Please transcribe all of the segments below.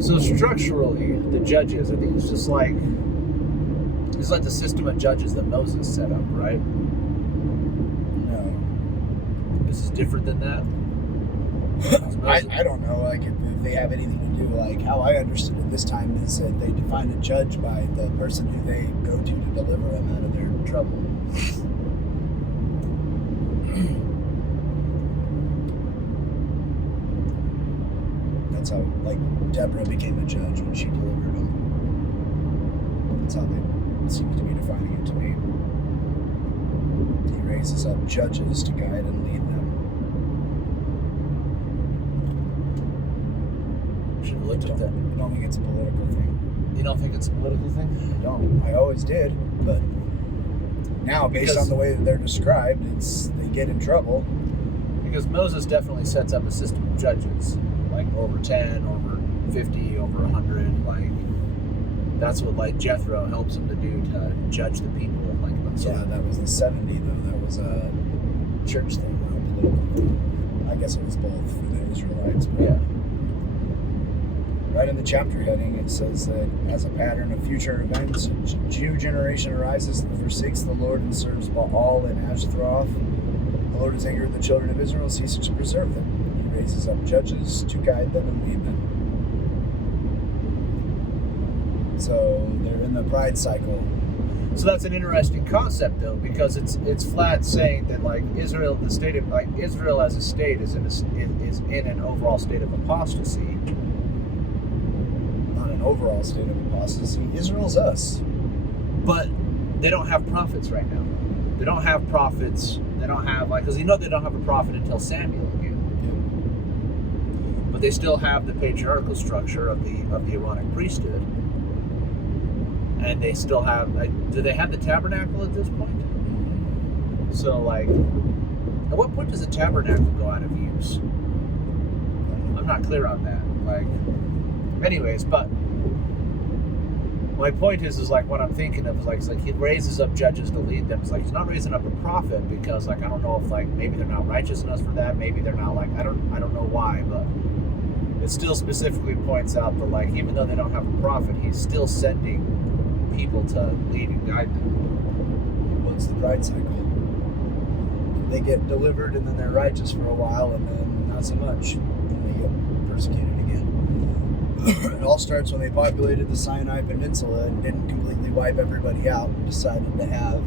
So structurally, the judges, I think it's just like the system of judges that Moses set up, right? No. This is different than that. I don't know, like, if they have anything to do, like, how I understood it this time is that they define a judge by the person who they go to deliver them out of their trouble. That's how, like, Deborah became a judge when she delivered them. That's how they seem to be defining it to me. He raises up judges to guide and lead them. Should have looked at that. I don't think it's a political thing. You don't think it's a political thing? I don't. I always did, but now, based on the way that they're described, they get in trouble. Because Moses definitely sets up a system of judges, like over 10, over 50, over 100. Like that's what like Jethro helps him to do to judge the people. Like yeah, that was the 70 though. That was a church thing, not a political thing. I guess it was both for the Israelites. But yeah. Right in the chapter heading, it says that as a pattern of future events, a Jew generation arises that forsakes the Lord and serves Baal and Ashtaroth. The Lord is angry with the children of Israel and ceases to preserve them. He raises up judges to guide them and lead them. So they're in the pride cycle. So that's an interesting concept, though, because it's flat saying that like Israel, the state of like Israel as a state is in an overall state of apostasy. Overall state of apostasy. Israel's us. But they don't have prophets right now. They don't have prophets. They don't have because they don't have a prophet until Samuel again. Yeah. But they still have the patriarchal structure of the Aaronic priesthood, and they still have. Do they have the tabernacle at this point? Mm-hmm. So like, at what point does the tabernacle go out of use? I'm not clear on that. Like, anyways, but. My point is like what I'm thinking of is like he raises up judges to lead them. It's like he's not raising up a prophet because like I don't know if like maybe they're not righteous enough for that. Maybe they're not like I don't know why, but it still specifically points out that like even though they don't have a prophet, he's still sending people to lead and guide them. What's the pride cycle? They get delivered and then they're righteous for a while and then not so much. And they get persecuted again. It all starts when they populated the Sinai Peninsula and didn't completely wipe everybody out and decided to have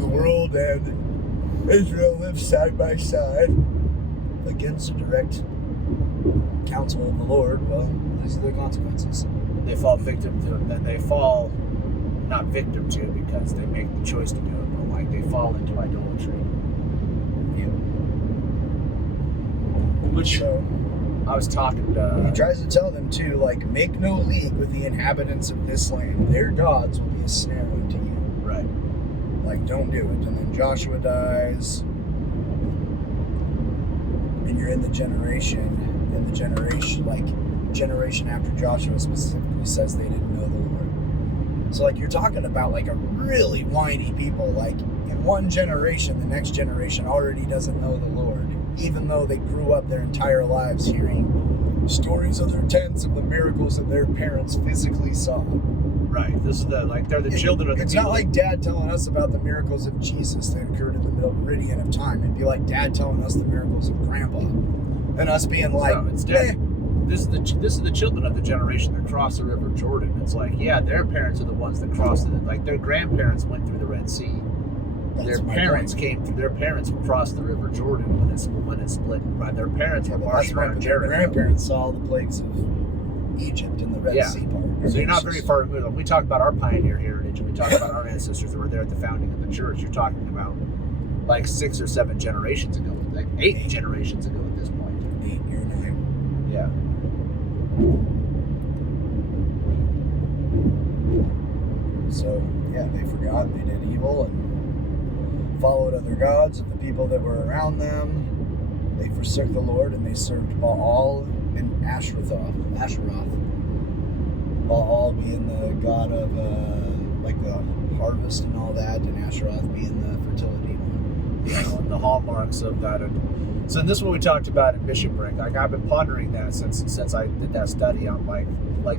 the world and Israel live side by side against the direct counsel of the Lord. Well, these are the consequences. They fall victim to it. Then they fall not victim to because they make the choice to do it, but like they fall into idolatry. Yeah. Which I was talking to... He tries to tell them, too, like, make no league with the inhabitants of this land. Their gods will be a snare unto you. Right. Like, don't do it. And then Joshua dies. And you're in the generation after Joshua specifically says they didn't know the Lord. So, like, you're talking about, like, a really whiny people. Like, in one generation, the next generation already doesn't know the Lord. Even though they grew up their entire lives hearing stories of their tents of the miracles that their parents physically saw. Right. This is they're the children of the It's people. not like Dad telling us about the miracles of Jesus that occurred in the meridian of time. It'd be like Dad telling us the miracles of Grandpa, and us being like, no, it's Dad. This is the children of the generation that crossed the River Jordan. It's like, yeah, their parents are the ones that crossed it. Like their grandparents went through the Red Sea. Their parents crossed the River Jordan when it split. Right, their parents were marching around Jericho. Their grandparents saw all the plagues of Egypt and the Red Sea part. So you're not very far removed. When we talk about our pioneer heritage and we talk about our ancestors that were there at the founding of the church, you're talking about like 6 or 7 generations ago, like 8 generations ago at this point. 8 or 9. Yeah. So yeah, they forgot they did evil and followed other gods of the people that were around them. They forsook the Lord and they served Baal and Asheroth. Baal being the god of like the harvest and all that, and Asheroth being the fertility one. the hallmarks of that. And so this is what we talked about in Bishopric. Like I've been pondering that since I did that study on like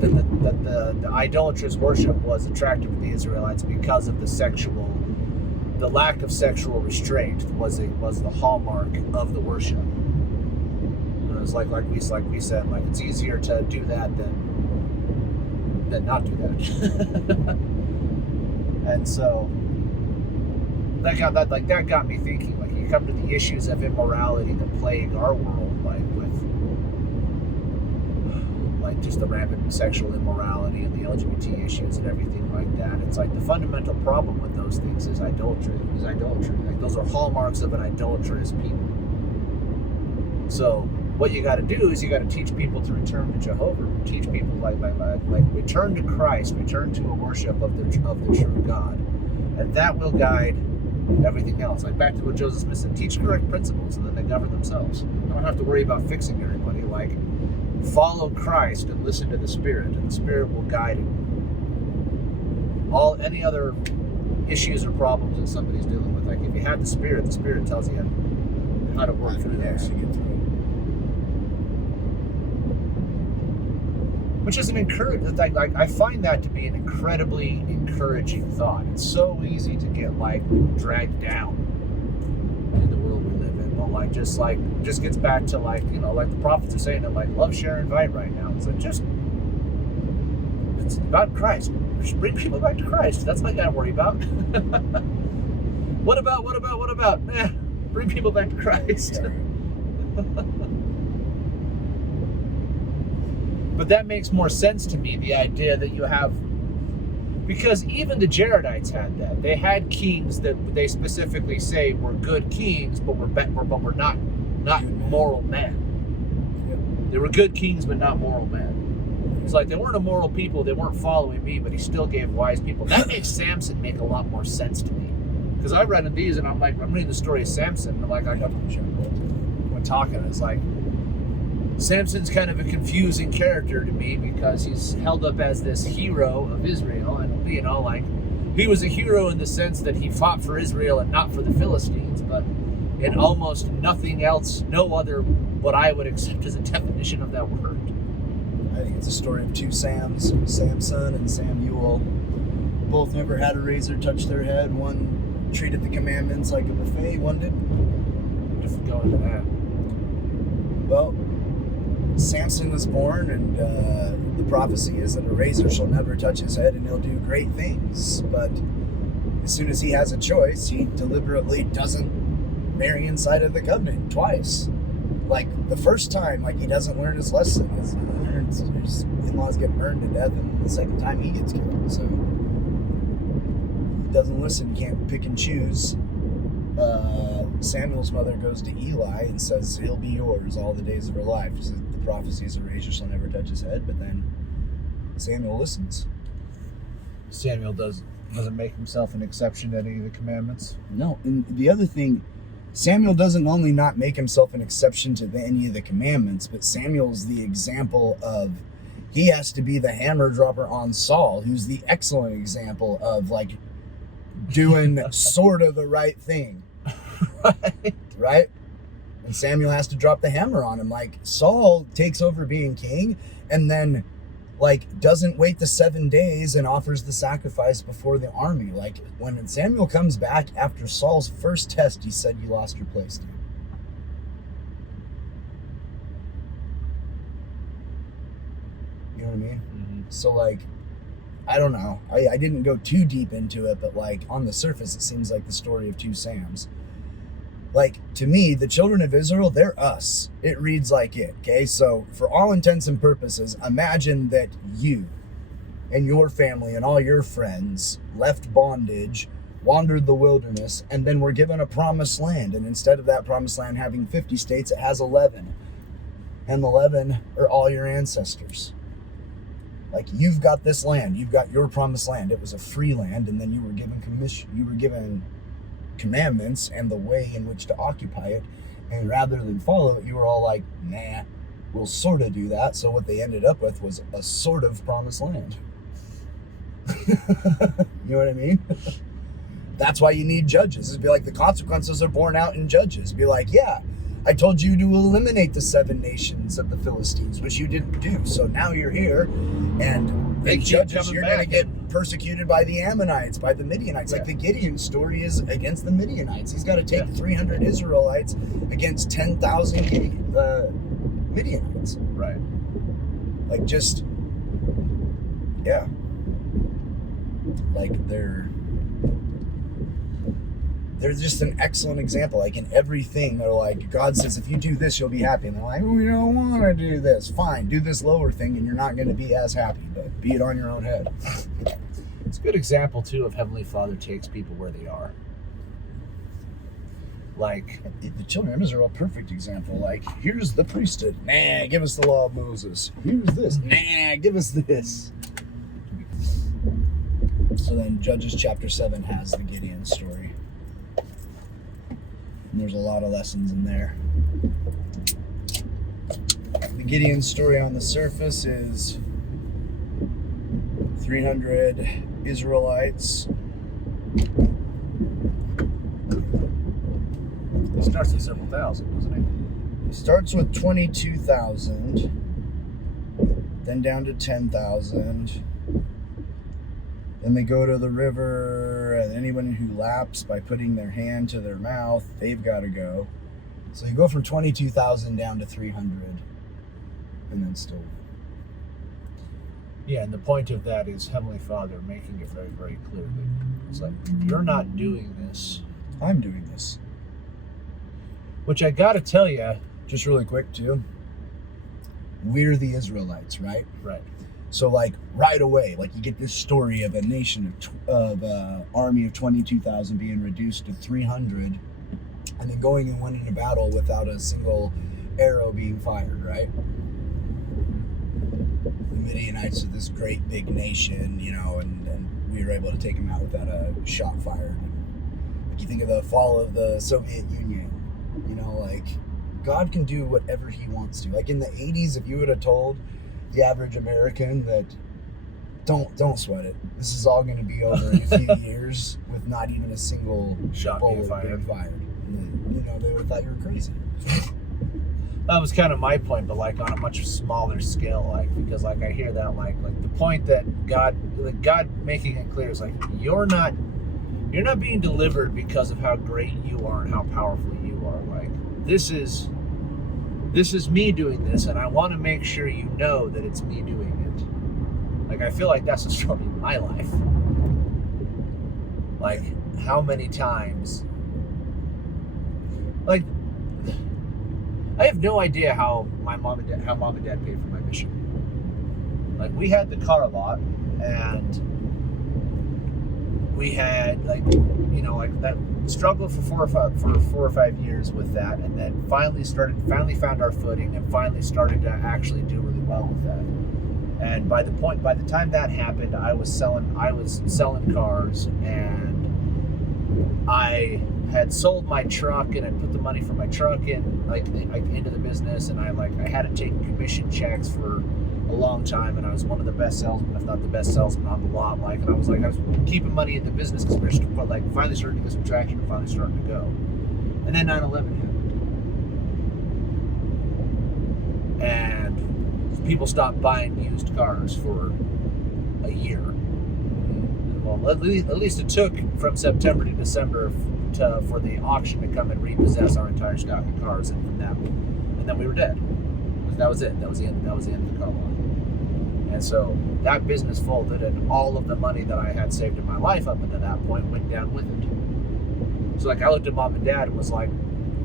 the idolatrous worship was attractive to the Israelites because of the lack of sexual restraint was the hallmark of the worship. And it was like we said, like it's easier to do that than not do that. And so that got me thinking. Like you come to the issues of immorality that plague our world, like with like just the rampant sexual immorality and the LGBT issues and everything like that. It's like the fundamental problem with those things is idolatry. Like those are hallmarks of an idolatrous people. So what you got to do is you got to teach people to return to Jehovah. Teach people like return to Christ, return to a worship of the true God, and that will guide everything else. Like back to what Joseph Smith said: teach correct principles, and then they govern themselves. You don't have to worry about fixing everybody. Like follow Christ and listen to the Spirit, and the Spirit will guide it. Any other issues or problems that somebody's dealing with, like if you have the Spirit tells you how to work through those. Which is an encouraging. Like I find that to be an incredibly encouraging thought. It's so easy to get like dragged down in the world we live in, but just gets back to like the prophets are saying that like love, share, invite right now. It's like it's about Christ. Just bring people back to Christ. That's all I gotta worry about. What about? Bring people back to Christ. Yeah. But that makes more sense to me, the idea that you have, because even the Jaredites had that. They had kings that they specifically say were good kings, but were not moral men. Yep. They were good kings, but not moral men. It's like they weren't a moral people. They weren't following me, but he still gave wise people. That makes Samson make a lot more sense to me, because I read these and I'm reading the story of Samson, and I'm like, when talking, it's like, Samson's kind of a confusing character to me because he's held up as this hero of Israel, and he was a hero in the sense that he fought for Israel and not for the Philistines, but in almost nothing else, no other what I would accept as a definition of that word. I think it's a story of two Sams, Samson and Samuel. Both never had a razor touch their head. One treated the commandments like a buffet, one didn't. Just go into that. Well, Samson was born, and the prophecy is that a razor shall never touch his head and he'll do great things. But as soon as he has a choice, he deliberately doesn't marry inside of the covenant twice. Like the first time, like he doesn't learn his lesson. His in-laws get burned to death, and the second time he gets killed. So he doesn't listen, can't pick and choose. Samuel's mother goes to Eli and says, he'll be yours all the days of her life. She says, the prophecies of razor shall never touch his head. But then Samuel listens. Samuel doesn't make himself an exception to any of the commandments. No, and the other thing, Samuel doesn't only not make himself an exception to any of the commandments, but Samuel's the example of, he has to be the hammer dropper on Saul, who's the excellent example of like doing sort of the right thing. Right? And Samuel has to drop the hammer on him. Like Saul takes over being king and then like doesn't wait the 7 days and offers the sacrifice before the army. Like when Samuel comes back after Saul's first test, he said, you lost your place, dude. You know what I mean? Mm-hmm. So like, I don't know. I didn't go too deep into it, but like on the surface, it seems like the story of two Sams. Like, to me, the children of Israel, they're us. It reads like it, okay? So, for all intents and purposes, imagine that you and your family and all your friends left bondage, wandered the wilderness, and then were given a promised land. And instead of that promised land having 50 states, it has 11. And 11 are all your ancestors. Like, you've got this land. You've got your promised land. It was a free land, and then you were given commandments and the way in which to occupy it, and rather than follow it, you were all like, nah, we'll sort of do that. So what they ended up with was a sort of promised land. You know what I mean? That's why you need judges. It'd be like the consequences are borne out in judges. It'd be like, yeah, I told you to eliminate the 7 nations of the Philistines, which you didn't do. So now you're here, and They the keep judges, coming you're going to back. get persecuted by the Ammonites, by the Midianites. Like Yeah. the Gideon story is against the Midianites. He's got to take Yeah. 300 Israelites against 10,000 Midianites. Right. Like just, yeah. Like they're just an excellent example. Like in everything, they're like, God says, if you do this, you'll be happy. And they're like, we don't want to do this. Fine, do this lower thing, and you're not going to be as happy. But be it on your own head. It's a good example too of Heavenly Father takes people where they are. Like, The children of Israel, perfect example. Like, here's the priesthood. Nah, give us the law of Moses. Here's this. Nah, give us this. So then Judges chapter 7 has the Gideon story. And there's a lot of lessons in there. The Gideon story on the surface is 300 Israelites. it starts at several thousand, doesn't it? Starts with 22,000, then down to 10,000. Then they go to the river, and anyone who laps by putting their hand to their mouth, they've got to go. So you go from 22,000 down to 300, and then still. Yeah, and the point of that is Heavenly Father making it very, very clear that it's like, you're not doing this. I'm doing this. Which I gotta tell you, Just really quick, too. We're the Israelites, right? right, So, like, right away, like, you get this story of a nation of army of 22,000 being reduced to 300, and then going and winning a battle without a single arrow being fired, right? The Midianites are this great big nation, you know, and we were able to take them out without a shot fired. Like, you think of the fall of the Soviet Union, you know, like, God can do whatever he wants to. Like, in the 80s, if you would have told the average American that don't sweat it, this is all going to be over in a few years with not even a single shot being bullet being fired. fired. You know, they would have thought you were crazy. That was kind of my point, but like on a much smaller scale, like, because like I hear that like the point that God making it clear is like you're not being delivered because of how great you are and how powerful you are. Like this is me doing this, and I want to make sure you know that it's me doing it. Like I feel like that's the story of my life. Like how many times, like I have no idea how mom and dad paid for my mission. Like we had the car lot, and we had like that struggle for 4 or 5 years with that, and then finally found our footing, and finally started to actually do really well with that. And by the time that happened, I was selling cars, and I had sold my truck, and I put the money from my truck into the business, and I hadn't taken commission checks for a long time, and I was one of the best salesmen, if not the best salesman on the lot. And I was keeping money in the business because we were finally starting to get some traction and finally starting to go. And then 9/11 happened, and people stopped buying used cars for a year. Well, at least it took from September to December for the auction to come and repossess our entire stock of cars, and from that, and then we were dead. That was it. That was the end of the car lot. And so that business folded, and all of the money that I had saved in my life up until that point went down with it. So I looked at mom and dad and was like,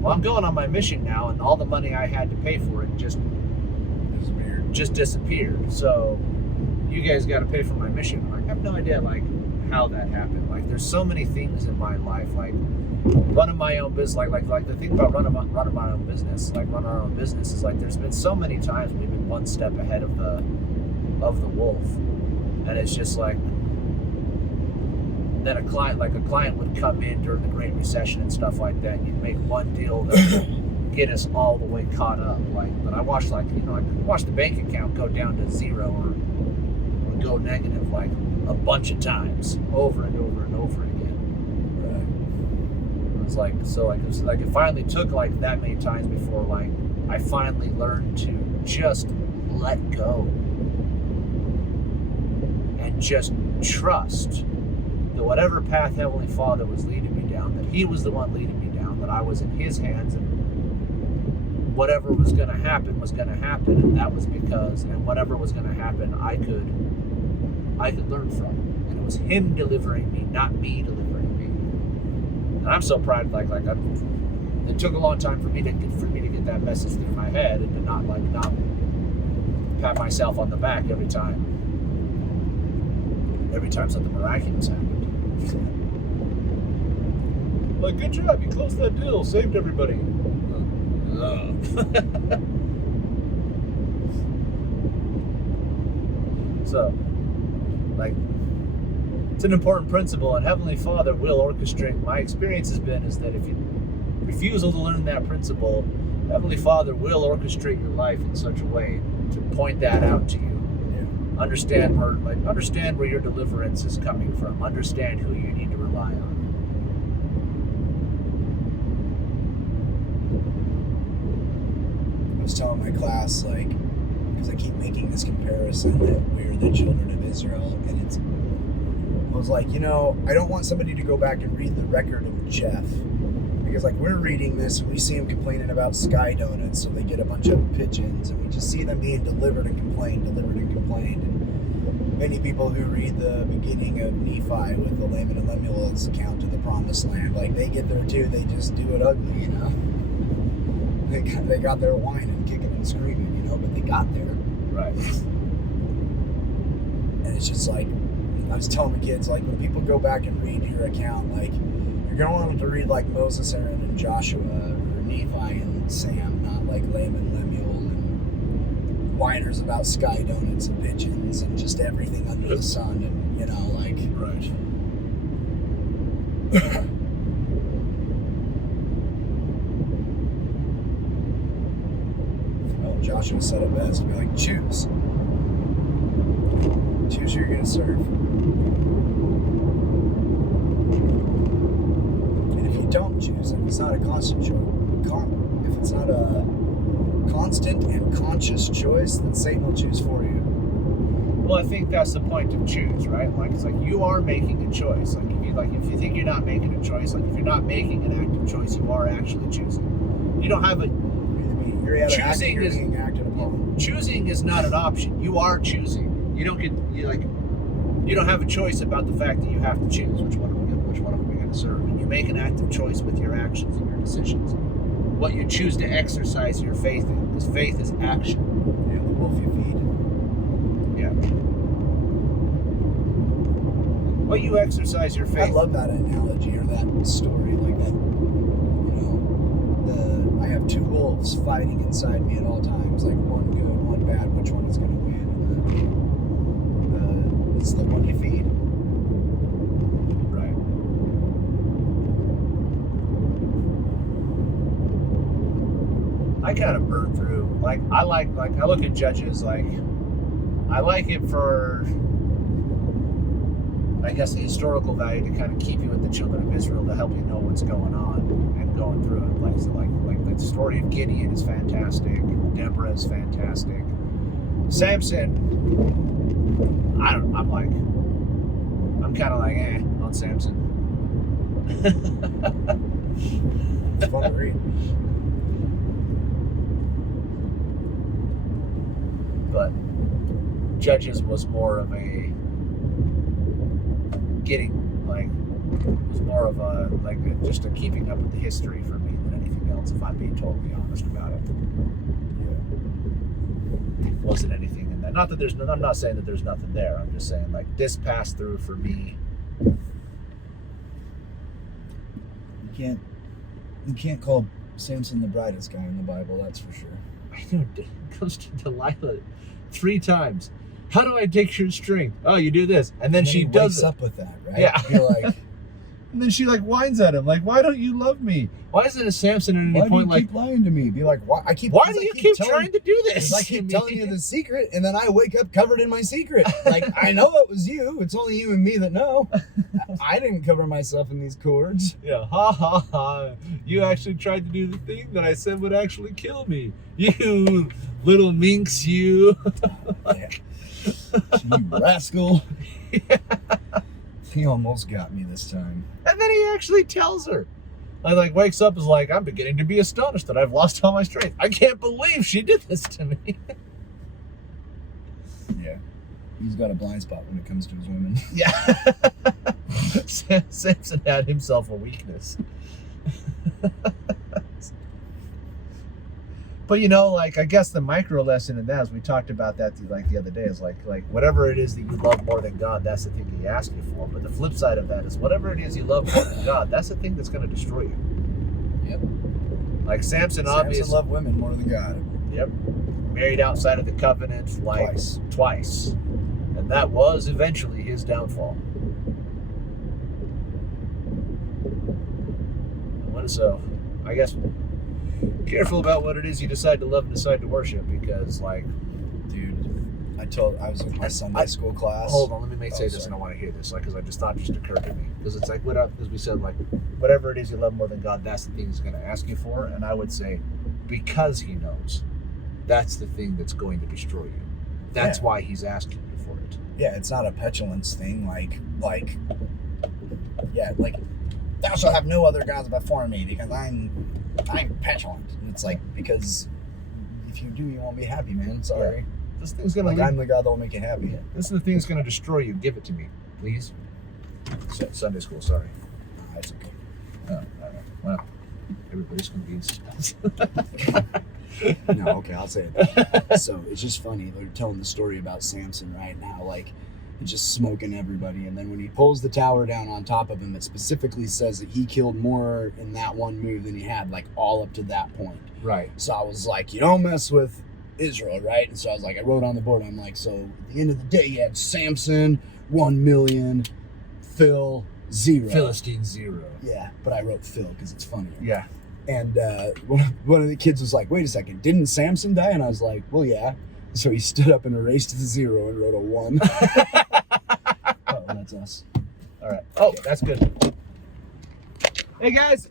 well, I'm going on my mission now, and all the money I had to pay for it just disappeared. So you guys got to pay for my mission. I have no idea how that happened. There's so many things in my life, running my own business, like the thing about running my own business, running our own business is there's been so many times we've been one step ahead of the wolf, and it's just then a client would come in during the Great Recession and stuff like that, and you'd make one deal that would get us all the way caught up. But I watched I watched the bank account go down to zero or go negative a bunch of times, over and over and over again. it's like, so like, it finally took like that many times before like I finally learned to just let go and just trust that whatever path Heavenly Father was leading me down, that He was the one leading me down, that I was in His hands, and whatever was going to happen was going to happen, and that was because, and whatever was going to happen, I could learn from, and it was Him delivering me, not me delivering me. And I'm so proud, it took a long time for me to get that message through my head, and to not pat myself on the back every time something miraculous happened. Like, good job, you closed that deal, saved everybody. So, like, it's an important principle, and Heavenly Father will orchestrate. My experience has been is that if you refuse to learn that principle, Heavenly Father will orchestrate your life in such a way to point that out to you. Understand where your deliverance is coming from. Understand who you need to rely on. I was telling my class, like, because I keep making this comparison that we're the children of Israel, and I was like, I don't want somebody to go back and read the record of Jeff, because like we're reading this and we see him complaining about Sky Donuts, so they get a bunch of pigeons, and we just see them being delivered and complained. And many people who read the beginning of Nephi with the Laman and Lemuel's account to the Promised Land, like they get there too, they just do it ugly, They got their wine and kicking and screaming, but they got there. Right. And it's just like, I was telling the kids, like, when people go back and read your account, like, you're going to want them to read, like, Moses, Aaron, and Joshua, or Nephi and Sam, not, like, Laman, Lemuel, and whiners about Sky Donuts and pigeons and just everything under the sun, and, like... Right. Joshua said it best. Be like, choose who you're going to serve. And if you don't choose, if it's not a constant choice, if it's not a constant and conscious choice, then Satan will choose for you. Well, I think that's the point of choose, right? Like, it's like you are making a choice. Like, if you think you're not making a choice, like if you're not making an active choice, you are actually choosing. You don't have a choosing is not an option. You are choosing. You don't have a choice about the fact that you have to choose which one are we going to serve. And you make an active choice with your actions and your decisions. What you choose to exercise your faith in, because faith is action. Yeah, the wolf you feed. Yeah. What you exercise your faith. I love that analogy or that story, like that. I have two wolves fighting inside me at all times, like one good, one bad. Which one is going to win? And it's the one you feed. Right. I kind of burn through. I look at Judges. I like it for, I guess, the historical value to kind of keep you with the children of Israel, to help you know what's going on and going through it. The story of Gideon is fantastic. Deborah is fantastic. Samson, I'm kind of like, on Samson. It's fun to read. But Judges was more of a just a keeping up with the history for me than anything else, if I'm being totally honest about it. Yeah. Wasn't anything in that. Not that I'm not saying that there's nothing there. I'm just saying, like, this passed through for me. You can't call Samson the brightest guy in the Bible, that's for sure. I know, it comes to Delilah 3 times. How do I take your string? Oh, you do this, and then she does wakes it. Up with that, right? Yeah. You're like, And then she like whines at him, like, why don't you love me? Why isn't it Samson at any Why do you point like, keep lying to me? Be like, why? Why do you keep trying to do this? I keep telling you the secret, and then I wake up covered in my secret. Like, I know it was you. It's only you and me that know. I didn't cover myself in these cords. Yeah, ha ha ha. You actually tried to do the thing that I said would actually kill me. You little minx, you. Yeah. You rascal. He almost got me this time. And then he actually tells her. I like wakes up is like, I'm beginning to be astonished that I've lost all my strength. I can't believe she did this to me. Yeah. He's got a blind spot when it comes to his women. Yeah. Samson had himself a weakness. But you know, like, I guess the micro lesson in that, as we talked about that like the other day, is like whatever it is that you love more than God, that's the thing He asks you for. But the flip side of that is whatever it is you love more than God, that's the thing that's going to destroy you. Yep. Like Samson obviously loved women more than God. Yep. Married outside of the covenant like twice. And that was eventually his downfall. So, I guess careful about what it is you decide to love and decide to worship, because, like, dude, I was in my Sunday school class. Hold on, let me say this, and I want to hear this, like, because I just thought it just occurred to me, because it's like, as we said, like, whatever it is you love more than God, that's the thing He's going to ask you for, and I would say, because He knows, that's the thing that's going to destroy you. That's why He's asking you for it. Yeah, it's not a petulance thing, like, thou shalt have no other gods before me, because I'm petulant. And it's like, because if you do, you won't be happy, man. Sorry. Yeah. This thing's gonna I'm the God that will make you happy. Yeah. This is the thing that's gonna destroy you. Give it to me, please. Sunday school, sorry. It's okay. Oh, I don't know. Well, everybody's gonna be in suspense. No, okay, I'll say it. So it's just funny. They're telling the story about Samson right now, like, he's just smoking everybody, and then when he pulls the tower down on top of him, it specifically says that he killed more in that one move than he had, like, all up to that point. Right. So I was like, you don't mess with Israel, right? And so I was like, I wrote on the board, I'm like, so at the end of the day, you had Samson, 1 million, Phil, 0. Philistine 0. Yeah, but I wrote Phil because it's funnier. Yeah. And one of the kids was like, wait a second, didn't Samson die? And I was like, well, yeah. So he stood up and erased the 0 and wrote a 1. Oh, that's us. All right. Oh, that's good. Hey, guys.